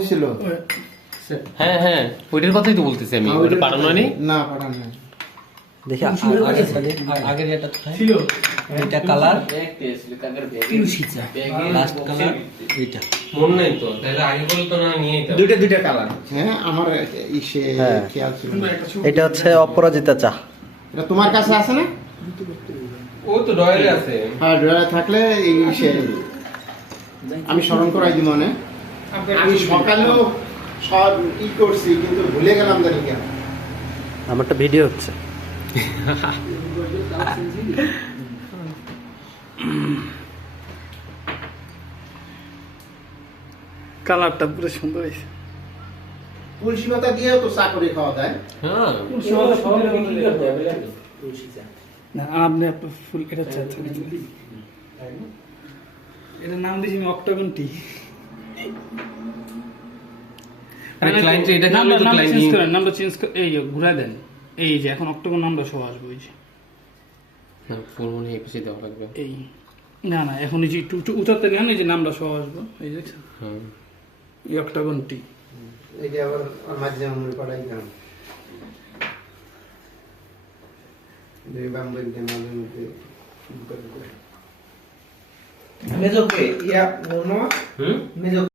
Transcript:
হয়েছিল হ্যাঁ হ্যাঁ ওইটার কথাই তো বলতেছি আমি। ওইটা পাঠানো হয়নি? না পাঠানো হয়নি। দেখি আগের এটা কোথায়? এটা কালার? Last colour? এইটা মন নাই তো তাহলে আগে বলতো না নিয়ে দুইটা দুইটা কালার। হ্যাঁ আমার ইসে হ্যাঁ। খেয়াল ছিল এটা হচ্ছে অপরাজিতা চা। এটা তোমার কাছে আছে না? ও তো ডয়েলে আছে। হ্যাঁ ড্রয়ারে থাকলে এই আমি স্মরণ করাই দিব মনে আমি সকালেও সব ই করছি কিন্তু ভুলে গেলাম জানি কেন। আমারটা ভিডিও হচ্ছে। কালারটা পুরো সুন্দর হয়েছে। তুলসী পাতা দিয়েও তো চা করে খাওয়া যায়। হ্যাঁ। না আপনি আপনার ফুল এটা চা এটার নাম দিয়েছি আমি অক্টাগন টি। আরে client এটা খেলে তো চেঞ্জ করেন নামটা চেঞ্জ করে এই যে দেন। এই যে এখন অক্টাগন নামটা সব আসবে ওই যে। হ্যাঁ, ফুল মনে এই পাশে দেওয়া লাগবে। এই না না এখন এই যে একটু একটু উঠাতে নেন এই যে নামটা সব আসবে এই যে। হ্যাঁ এই অক্টাগন টি এই আবার মাঝে মামুরি পাড়াই গ্রাম। যে বাম্বের যে মধ্যে মেজোকে ইয়া মোনো হুম? মেজো